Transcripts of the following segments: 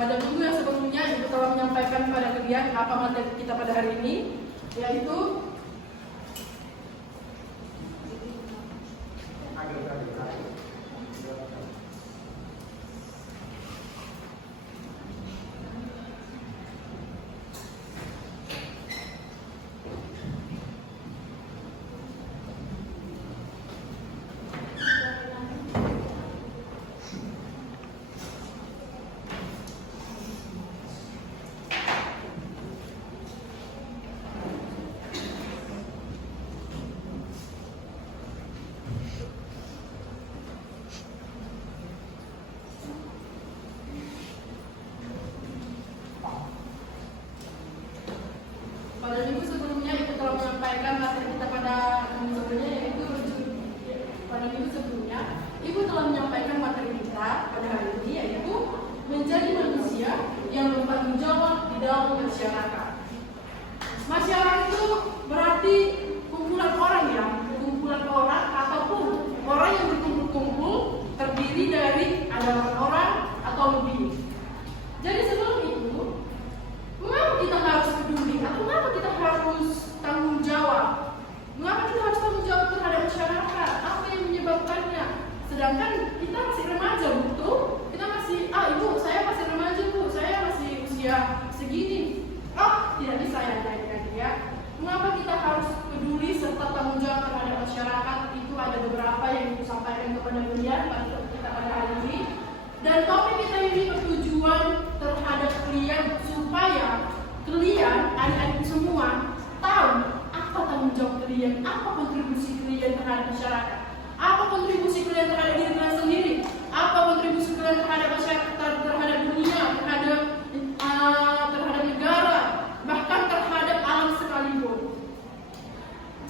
pada minggu yang sebelumnya Ibu telah menyampaikan kepada kalian apa materi kita pada hari ini, yaitu pada minggu sebelumnya Ibu telah menyampaikan materi kita pada minggu sebelumnya, yaitu pada minggu sebelumnya Ibu telah menyampaikan materi kita pada hari ini, yaitu menjadi manusia yang bertanggung jawab di dalam masyarakat. Masyarakat itu berarti kumpulan orang ataupun orang yang berkumpul-kumpul terdiri dari ada orang atau lebih. Jadi sebelum itu, mengapa kita harus peduli atau mengapa kita harus tanggung jawab? Mengapa kita harus tanggung jawab terhadap masyarakat? Apa yang menyebabkannya? Sedangkan kita masih remaja, betul? Kita masih, ibu, saya masih remaja, bu, saya masih usia segini. Tidak bisa ya. Mengapa kita harus peduli serta tanggung jawab terhadap masyarakat? Itu ada beberapa yang Ibu sampaikan kepada kalian pada kita pada hari ini. Dan topik kita ini bertujuan terhadap kalian supaya kalian, adik-adik semua, tahu apa tanggung jawab kalian, apa kontribusi kalian terhadap masyarakat, apa kontribusi kalian terhadap diri kalian sendiri, apa kontribusi kalian terhadap masyarakat, terhadap dunia, terhadap negara, bahkan terhadap alam sekalipun.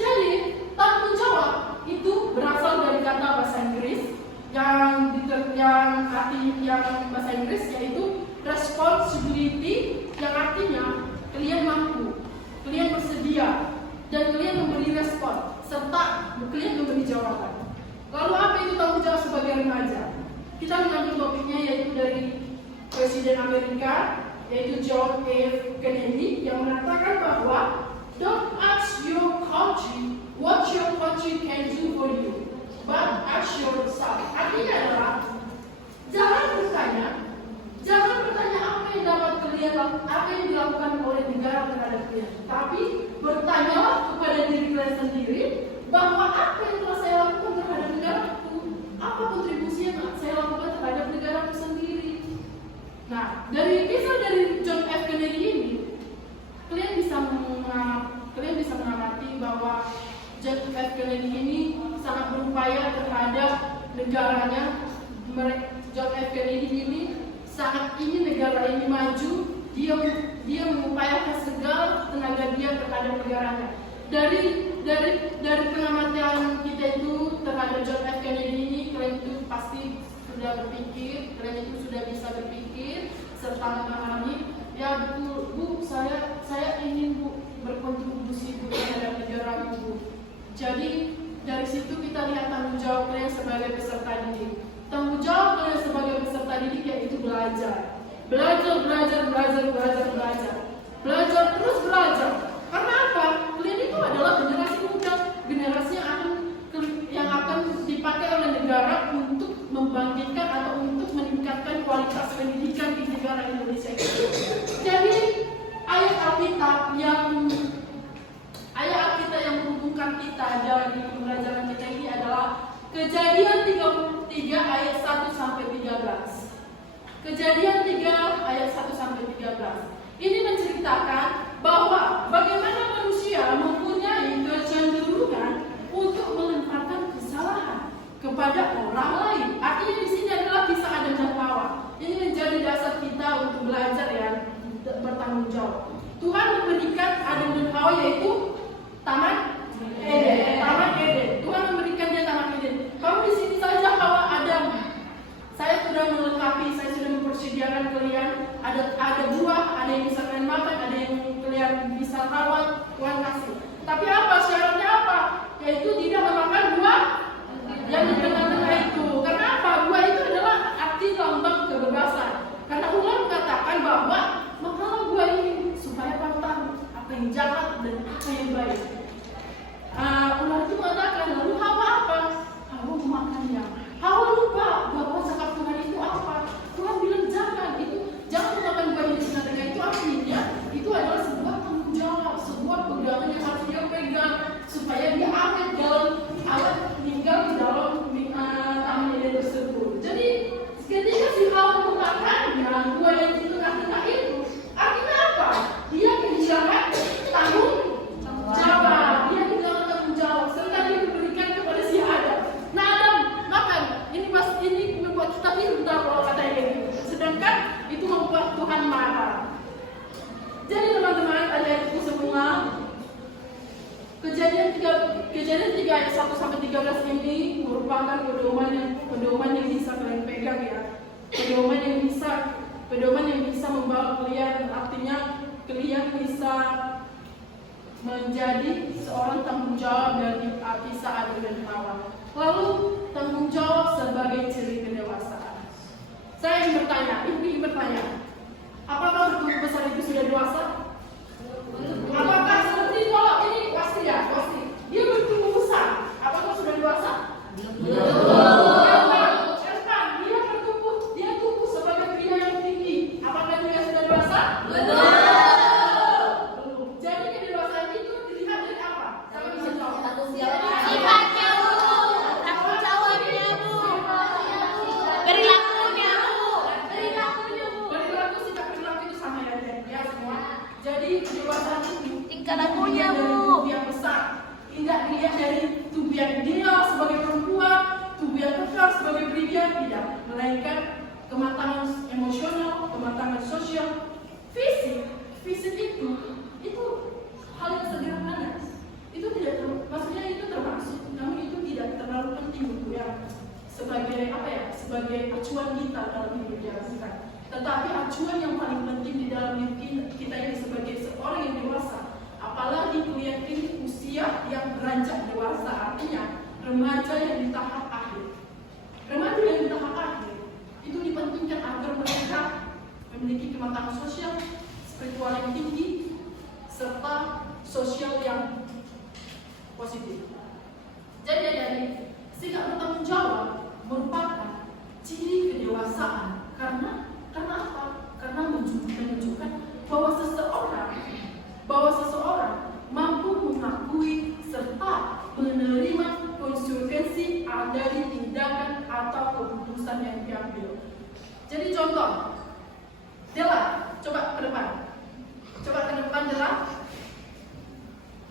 Jadi tanggung jawab itu berasal dari kata bahasa Inggris yang bahasa Inggris yaitu responsibility, yang artinya kalian mampu, kalian bersedia, dan kalian memberi respon serta kalian memberi jawaban. Lalu apa itu tanggung jawab sebagai remaja? Kita mengambil topiknya yaitu dari Presiden Amerika, yaitu John F. Kennedy, yang mengatakan bahwa don't ask your country what your country can do for you, but ask yourself. Artinya adalah jangan bertanya apa yang dapat kalian lakukan, apa yang dilakukan oleh negara terhadap kalian, tapi bertanyalah kepada diri kalian sendiri bahwa apa yang telah saya lakukan terhadap negaraku, apa kontribusi yang saya lakukan terhadap negaraku sendiri. Nah, dari kisah dari John F. Kennedy ini, kalian bisa mengamati bahwa John F. Kennedy ini sangat berupaya terhadap negaranya. John F. Kennedy ini sangat ingin negara ini maju. Dia mengupayakan segala tenaga dia terhadap negaranya. Dari pengamatan kita itu terhadap John F. Kennedy ini, kalian itu pasti sudah berpikir, kalian itu sudah bisa berpikir serta memahami, ya bu, saya ingin bu berkontribusi bu terhadap negara bu. Jadi dari situ kita lihat tanggung jawab kalian sebagai peserta didik. Tanggung jawab kalian sebagai peserta didik yaitu belajar terus belajar. Karena apa? Kalian itu adalah generasi muda, generasi yang akan dipakai oleh negara untuk membangkitkan atau untuk meningkatkan kualitas pendidikan di negara Indonesia. Jadi ayat Alkitab yang menghubungkan kita dari pembelajaran kita ini adalah Kejadian 33 ayat 1 sampai 13. Kejadian 3 ayat 1 sampai 13. Ini menceritakan bahwa bagaimana manusia mempunyai kecenderungan untuk melemparkan kesalahan kepada orang lain. Artinya di sini adalah kisah Adam dan Hawa. Ini menjadi dasar kita untuk belajar ya, bertanggung jawab. Tuhan memberikan Adam dan Hawa yaitu Taman Eden. Tuhan memberikan dia Taman Eden. Kamu di sini saja Hawa, Adam. Saya sudah melengkapi, saya sudah mempersediakan kalian. Ada buah, ada yang bisa kalian makan, ada yang kalian bisa rawat, Tuhan kasih. Tapi apa syaratnya apa? Yaitu tidak memakan buah yang di tengah-tengah itu. Karena yang di tengah-tengah itu artinya apa? Dia kehilangan tanggung jawab. Dia kehilangan tanggung jawab. Serta dia memberikan kepada si Adam. Nah Adam, makan. Ini membuat kita pintar kalau katanya gitu. Sedangkan itu membuat Tuhan marah. Jadi teman-teman, adik-adikku semua, Kejadian 3 ayat 1 sampai 13 ini merupakan pedoman yang bisa kalian pegang ya. Pedoman yang bisa membawa kalian, artinya kalian bisa menjadi seorang tanggung jawab dari kisah Adam dan Hawa. Lalu tanggung jawab sebagai ciri kedewasaan. Saya ingin bertanya, apakah guru besar itu sudah dewasa? Apakah seperti kalau ini pasti ya, pasti dia bertumbuh besar. Apakah sudah dewasa? Belum. Dia tumbuh sebagai pria yang tinggi. Apakah dia sudah dewasa? Belum. Jadi kedewasaan itu dilihat dari apa? Siapa bisa jawab? Sifatnya Bu, tanggung jawabnya Bu, perilakunya Bu. Perilaku, sikap perilaku itu sama ya semua. Jadi kedewasaan itu Tingkah lakunya Bu. tubuh yang besar, tidak dilihat dari tubuh yang ideal sebagai perempuan, tubuh yang kekal sebagai pria, tidak, melainkan kematangan emosional, kematangan sosial, fisik itu hal yang sederhana. Itu tidak, maksudnya itu termasuk, namun itu tidak terlalu penting untuk yang sebagai sebagai acuan kita dalam hidup ya, bukan. Tetapi acuan yang paling penting di dalam hidup kita ini sebagai seorang yang dewasa, apalagi kalian ini usia yang beranjak dewasa, artinya remaja yang di tahap akhir. Remaja yang di tahap akhir itu dipentingkan agar mereka memiliki kematangan sosial, spiritual yang tinggi, serta sosial yang positif. Jadi sikap bertanggung jawab merupakan ciri kedewasaan. Karena apa? Karena menunjukkan bahwa seseorang mampu mengakui serta menerima konsekuensi dari tindakan atau keputusan yang diambil. Jadi contoh, Dela, coba ke depan Dela.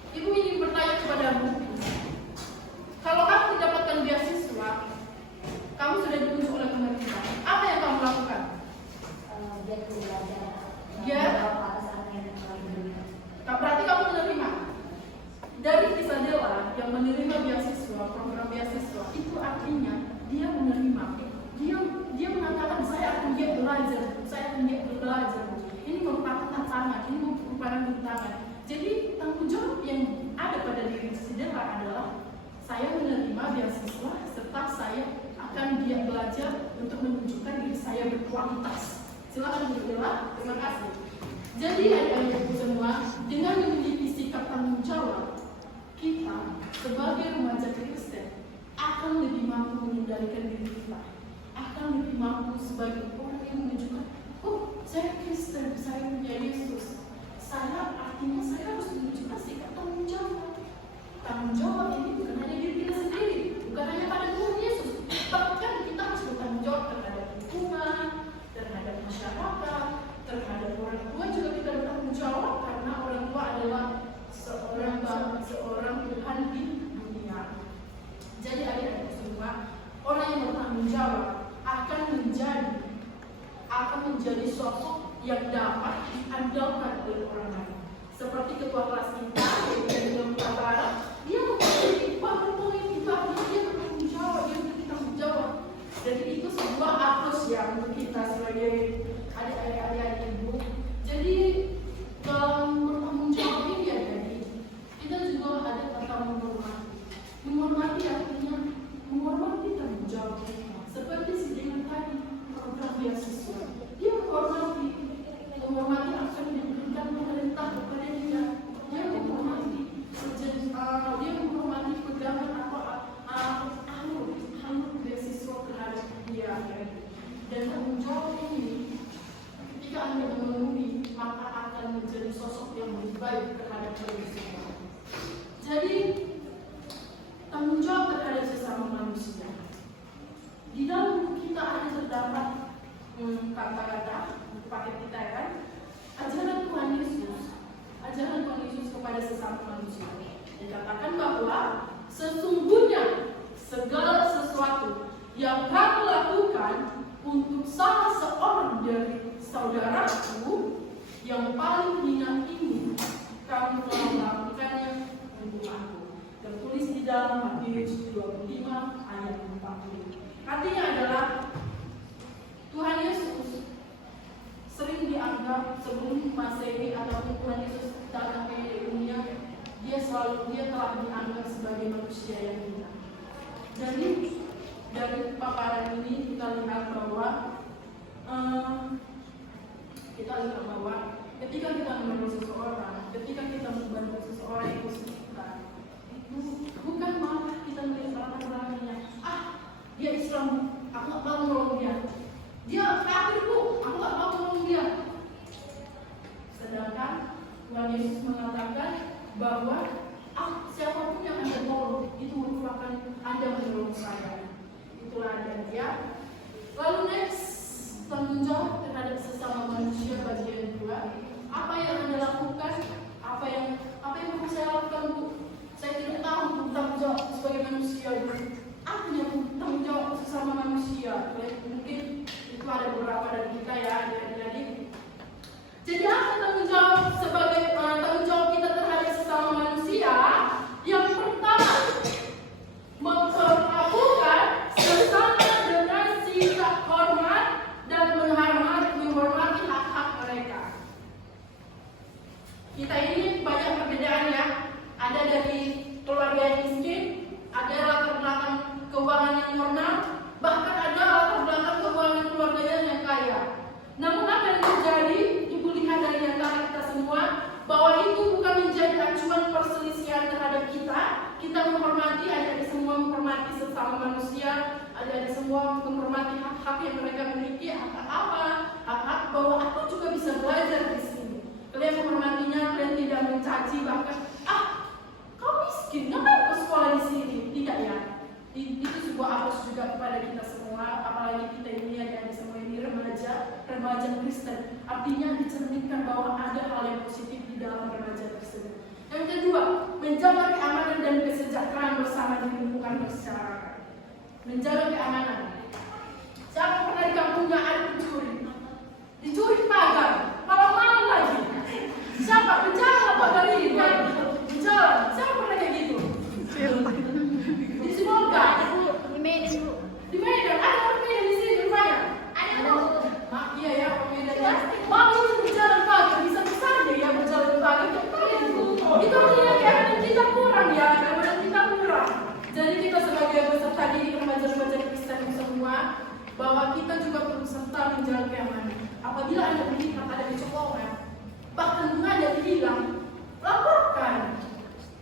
Ibu ingin bertanya kepadamu, kalau kamu mendapatkan beasiswa, kamu sudah ditunjuk oleh pemerintah, apa yang kamu lakukan? Berarti kamu menerima. Dari kisah Dela yang menerima beasiswa, program beasiswa, itu artinya dia menerima. Dia mengatakan saya akan giat belajar. Ini merupakan tantangan, ini merupakan tantangan. Jadi tanggung jawab yang ada pada diri Dela adalah saya menerima beasiswa serta saya akan giat belajar untuk menunjukkan diri saya berkualitas. Silakan Bu Dela, terima kasih. Jadi adik-adikku semua, dengan memiliki sikap tanggung jawab, kita sebagai remaja Kristen akan lebih mampu mengendalikan diri kita, akan lebih mampu sebagai orang yang menunjukkan, oh saya Kristen, saya punya Yesus. Artinya saya harus menunjukkan sikap tanggung jawab. Tanggung jawab ini bukan hanya diri kita sendiri, bukan hanya pada Tuhan Yesus, bahkan kita harus bertanggung jawab terhadap lingkungan, terhadap masyarakat, terhadap orang tua juga kita bertanggung jawab, karena orang tua adalah seorang Tuhan di dunia. Jadi adik-adik semua, orang yang bertanggung jawab akan menjadi sosok yang dapat diandalkan oleh orang lain. Seperti ketua kelas kita, yang berkata, dia memiliki poin itu, artinya dia bertanggung jawab, dia memiliki tanggung jawab. Jadi itu sebuah aplaus ya untuk kita sebagai adik-adik ibu. Jadi dalam bertanggung jawab ini ya, jadi kita juga ada kata menghormati. Menghormati artinya menghormati tanggung jawab kita. Seperti si dengan tadi program beasiswa, dia menghormati akan diberikan pemerintah kepada dia. Dia menghormati pegangan alur beasiswa terhadap dia. Dan tanggung jawab ini ketika Anda memenuhi, maka akan menjadi sosok yang lebih baik terhadap manusia. Jadi tanggung jawab terhadap sesama manusia. Di dalam buku kita ada terdapat kata-kata saudaraku yang paling hina ini kamu telah melakukannya untuk aku. Tertulis di dalam Matius 25 ayat 40. Artinya adalah Tuhan Yesus sering dianggap sebelum Masehi ataupun Tuhan Yesus datang ke dunia, dia telah dianggap sebagai manusia yang hina. Jadi dari paparan ini kita lihat bahwa ketika kita menolong seseorang, ketika kita membantu seseorang yang musuh kita, itu bukan malah kita melihat orang-orangnya, dia Islam, aku nggak mau menolong dia. Dia kafir bu, aku nggak mau menolong dia. Sedangkan Tuhan Yesus mengatakan bahwa siapapun yang Anda tolong itu merupakan Anda menolong saya. Itulah ada dia. Lalu next, tanggung jawab terhadap sesama manusia bagian 2. Apa yang Anda lakukan? Apa yang perlu saya lakukan bu? Saya tidak tahu tanggung jawab sebagai manusia itu. Apa yang tanggung jawab sesama manusia? Mungkin itu ada beberapa dari kita ya, adik-adik. Jadi apa tanggung jawab sebagai tanggung jawab kita terhadap sesama manusia? Yang pertama, memperlakukan sesama dengan sikap hormat dan menghormati hak-hak mereka. Kita ini banyak perbedaan ya. Ada dari keluarga yang miskin, ada latar belakang keuangan yang normal, bahkan ada latar belakang keuangan keluarganya yang kaya. Namun apa yang terjadi? Ibu lihat dari antara kita semua bahwa itu bukan menjadi acuan perselisihan terhadap kita. Kita menghormati, adik-adik semua menghormati sesama manusia, adik-adik semua menghormati hak-hak yang mereka miliki. Hak apa? Hak-hak bahwa aku juga bisa belajar di sini. Kalian menghormatinya, kalian tidak mencaci bahkan kau miskin, ngapain kau sekolah di sini? Tidak ya. Itu sebuah apos juga kepada kita semua, apalagi kita ini ada semua ini remaja Kristen. Artinya dicerminkan bahwa ada hal yang positif di dalam remaja tersebut. Yang kedua, menjaga keamanan dan kesejahteraan bersama di lingkungan masyarakat. Menjaga keamanan. Siapa pernah di kampungnya ada pencuri? Dicuri pagar, malam-malam lagi. Siapa? Penjara pagar ini, penjara. Siapa pernah kayak gitu? Di Sibolga. Di Medan bu. Di Medan, ada orang Medan di sini rupanya. Ada bu. Iya ya, orang Medan ya. Mau berjalan pagi, bisa saja ya berjalan pagi. Itu artinya keamanan kita kurang ya, keamanan kita kurang. Jadi kita sebagai peserta didik remaja-remaja Kristen semua, bahwa kita juga perlu serta menjaga keamanan. Apabila Anda melihat ada kecolongan, bahkan ada dibilang, laporkan.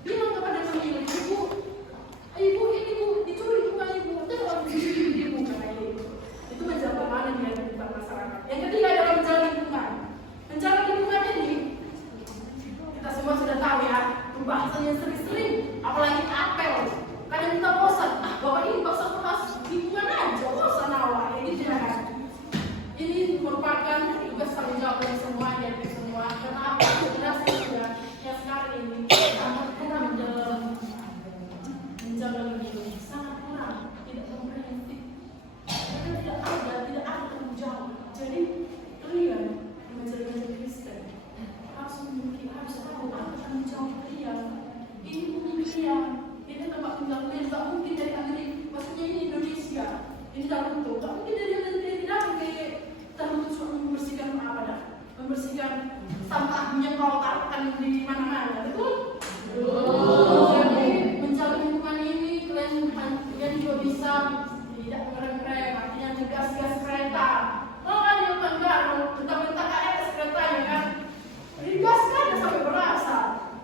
Bilang kepada pemilik, ibu ini bu, dicuri bukan ibu, dan orang dicuri ibu karena ibu. Itu menjaga keamanan ya di masyarakat. Yang ketiga adalah menjaga lingkungan. Menjaga lingkungan ini, kita semua sudah tahu ya, pembahasannya sering-sering, apalagi apel. Kadang kita bosan, bapak ini bahas lingkungan aja, bosan awal, ini tidak kan. Ini merupakan tugas tanggung jawab dari semua, dari semua. Karena apa? Jelas sudah yang sekarang ini sangat kurang dalam menjaga lingkungan, sangat kurang, tidak komprehensif. Karena tidak ada tanggung jawab. Jadi kalian remaja-remaja Kristen harus tahu apa tanggung jawab kalian. Ini bumi kalian, ini tempat tinggal kalian. Tak mungkin dari Amerika, maksudnya ini Indonesia, ini Naruto. Tak mungkin dari datang ke Naruto cuma membersihkan apa dah? Membersihkan sampahnya kalau taruhkan di mana-mana, betul? Jadi menjaga lingkungan ini kalian juga bisa tidak ngerem-ngerem, artinya gas kereta. Oh kan yang enggak, bentar-bentar ada keretanya kan? Digaskan sampai berasa.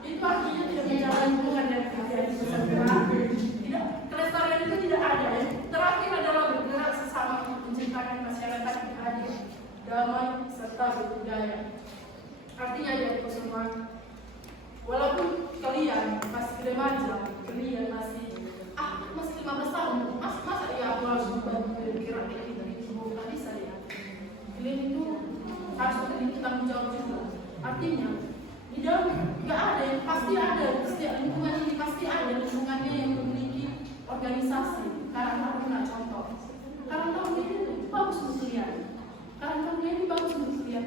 Itu artinya tidak menjaga lingkungan dan terjadi sesuatu. Tidak, kelestarian itu tidak ada. Ya. Terakhir adalah bergerak sesama menciptakan masyarakat yang adil, damai serta berbudaya. Artinya ya itu semua. Walaupun kalian masih remaja, kalian masih 15 tahun, masa ya aku harus bergerak kayak gitu, bukan bisa ya. Kalian itu harus memiliki tanggung jawab juga. Artinya di dalam nggak ada yang pasti ada setiap lingkungan ini pasti ada lingkungannya yang memiliki organisasi. Karang Taruna contoh. Karang Taruna ini bagus untuk kalian. Karang Taruna ini bagus untuk kalian.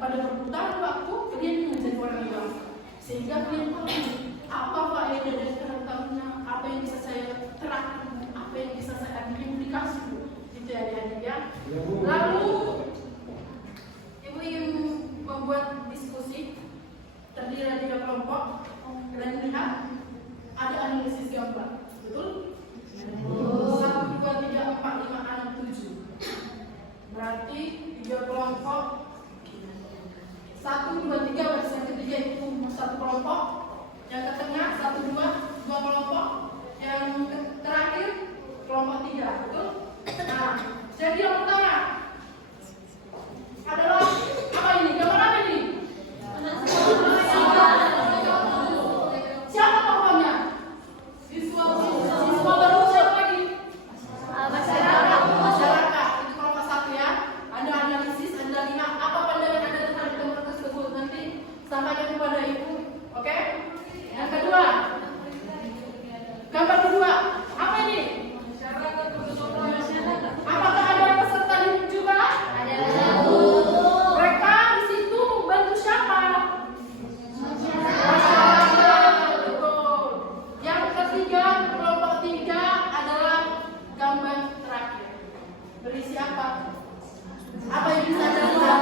pada perputaran waktu kalian menjadi orang yang sehingga kalian tahu apa faedah dari kehentaknya, apa yang bisa saya terapkan, apa yang bisa saya ambil implikasi itu ya adik-adik ya. Lalu ibu ingin membuat diskusi terdiri dari 3 kelompok. Kalian lihat ada analisis gambar, betul? 1, 2, 3, 4, 5, 6, 7. Berarti 3 kelompok. 1, 2, 3 baris yang ketiga itu 1 kelompok. Yang ke tengah 1, 2 kelompok. Yang terakhir kelompok 3, betul? Nah, jadi yang pertama adalah apa ini? Gambar apa ini? Siapa tokohnya? Siswa baru siapa lagi? Masyarakat. Itu kelompok 1 ya. Anda analisis, Anda lihat apa pandangan Anda tentang gambar tersebut, nanti sampaikan kepada ibu. Oke? Yang kedua, gambar kedua apa ini? Apakah ada peserta di juga? Ada. Mereka di situ membantu siapa? Masyarakat. Betul. Yang ketiga, kelompok 3 adalah gambar terakhir. Berisi apa? Apa yang bisa Anda lihat?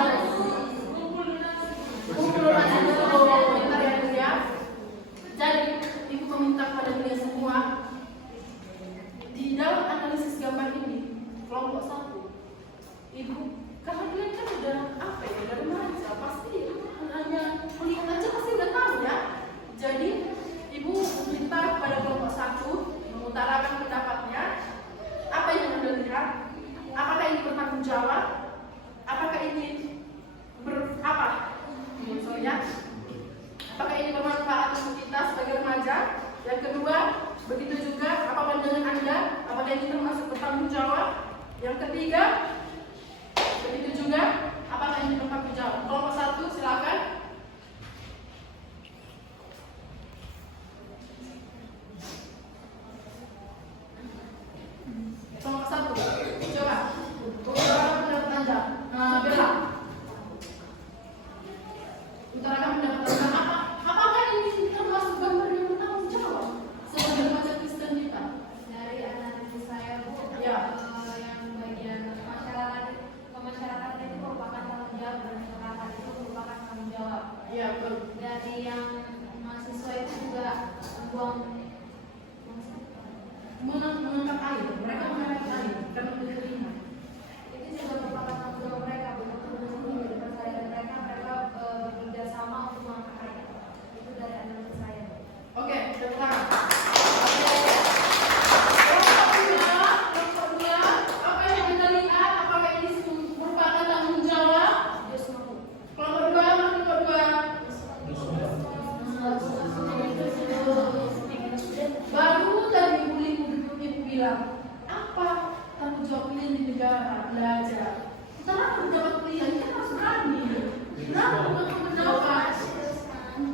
Kumpulan itu ya. Jadi, ibu meminta kepada kalian semua di dalam analisis gambar ini kelompok 1, ibu karena kalian kan udah apa ya, dari remaja pasti hanya melihat aja pasti udah tahu ya. Jadi ibu minta kepada kelompok 1 mengutarakan pendapatnya. Apa yang Anda lihat? Apakah ini bertanggung jawab? Apakah ini apa? Ya. Apakah ini bermanfaat untuk kita sebagai remaja? Yang kedua, begitu juga apa pandangan Anda? Apakah ini termasuk bertanggung jawab? Yang ketiga, begitu juga apakah ini bertanggung jawab? Kelompok 1 silakan. Kelompok 1, coba. Utarakan pendapat Anda. Bella. Utarakan pendapat Anda. Apakah ini termasuk gambar yang bertanggung jawab sebagai remaja Kristen kita? Dari analisis saya, Bu, Ya. yang bagian masyarakat itu merupakan tanggung jawab dan masyarakat itu merupakan tanggung jawab. Iya, betul. Dari yang mahasiswa itu juga Mengangkat air, mereka mengangkat air karena menerima. itu juga merupakan tanggung jawab mereka, betul-betul dari persalinan mereka bekerja sama untuk mengangkat air. Itu dari analisis saya. Oke, tepuk tangan. Kelompok dua, apa yang kita lihat? Apakah ini merupakan tanggung jawab? Kelompok dua, kelompok dua. Baru tadi ibu bilang, apa tanggung jawab kalian di negara? Belajar. Setelah mendapat kuliah, kita harus berani. Berani untuk mendapat.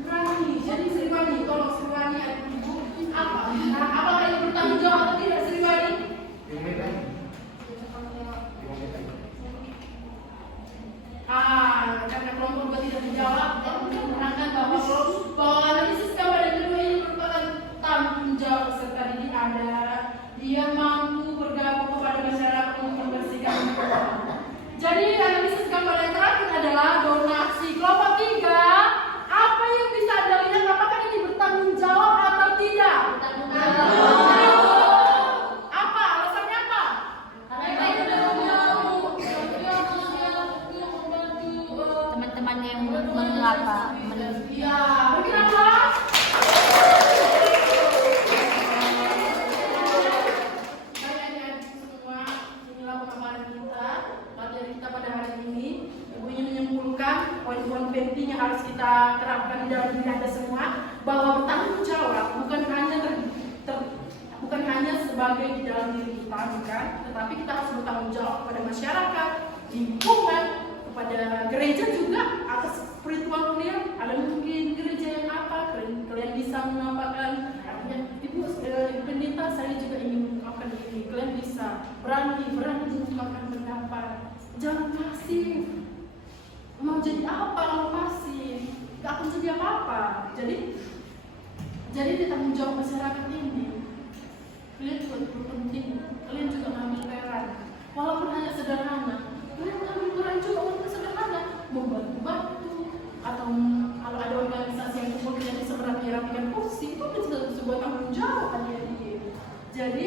Berani. Jadi Sriwani, tolong Sriwani ibu apa? Apakah ini bertanggung jawab atau tidak Sriwani? Karena kelompok dua tidak menjawab, menerangkan bahwa analisis gambar yang kedua ini merupakan tanggung jawab peserta didik Anda. Dia mampu bergabung kepada masyarakat untuk membersihkan lingkungan. Jadi analisis gambar yang terakhir adalah donasi. Kelompok 3, apa yang bisa Anda lihat? Apakah ini bertanggung jawab atau tidak? Bertanggung jawab. Apa? Alasannya apa? Teman-temannya yang mengapa? Iya, berkenapa? Semua inilah pemaparan kita, materi kita pada hari ini. Ibu ingin menyimpulkan poin-poin penting yang harus kita terapkan di dalam diri Anda semua, bahwa bertanggung jawab bukan hanya sebagai di dalam diri kita, bukan, tetapi kita harus bertanggung jawab kepada masyarakat, lingkungan, kepada gereja juga atas spiritual kalian. Ada mungkin gereja yang apa kalian bisa mengamalkan. Artinya ibu pendeta, saya juga ingin mengungkapkan ini. Kalian bisa berani mengungkapkan pendapat. Jangan pasif. mau jadi apa kalau pasif, gak akan jadi apa-apa. Jadi tanggung jawab masyarakat ini, kalian juga penting, kalian juga ngambil peran, walaupun hanya sederhana, kalian ngambil peran juga untuk sederhana, membantu atau kalau ada organisasi yang kemudian bisa merapikan kursi, itu bisa sebuah tanggung jawab adik-adik. Jadi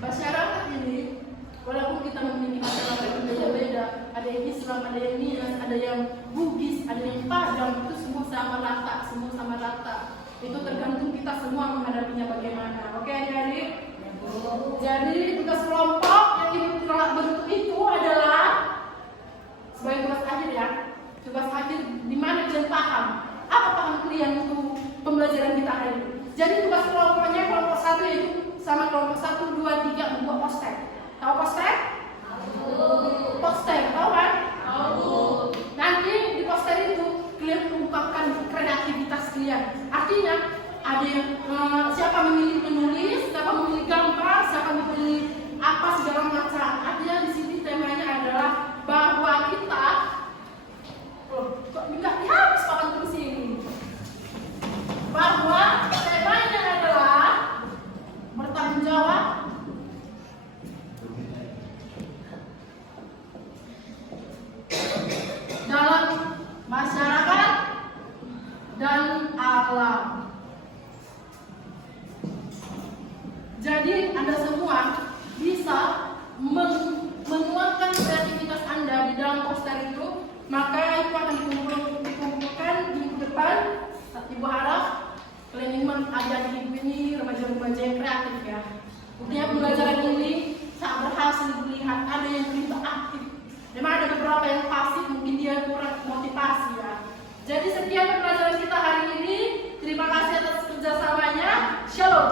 masyarakat ini, walaupun kita memiliki masyarakat yang berbeda-beda, ada yang Islam, ada yang Minang, ada yang Bugis, ada yang Padang, itu semua sama rata. Itu tergantung kita semua menghadapinya bagaimana. Oke adik-adik? Jadi tugas kelompok yang ibu telah bentuk itu adalah sebagai tugas akhir ya. Tugas akhir di mana kalian paham? Apa paham kalian untuk pembelajaran kita hari ini? Jadi tugas kelompoknya kelompok 1 yaitu sama kelompok 1, 2, 3 membuat poster. Tahu poster? Poster, tahu kan? Nanti di poster itu kalian ungkapkan kreativitas kalian. Artinya ada yang siapa memilih menulis, siapa memilih gambar, siapa memilih apa segala macam. Artinya di sini temanya adalah bahwa kita kok enggak habis papan tulis ini. Bahwa temanya adalah bertanggung jawab dalam masyarakat dan alam. Jadi Anda semua bisa menuangkan kreativitas Anda di dalam poster itu, maka itu akan dikumpulkan di minggu depan. Ibu harap kalian mengajar ibu ini remaja-remaja yang kreatif ya. Buktinya pembelajaran ini sangat berhasil dilihat, ada yang begitu aktif. Memang ada beberapa yang pasif, mungkin dia kurang motivasi ya. Jadi sekian pembelajaran kita hari ini. Terima kasih atas kerjasamanya. Shalom.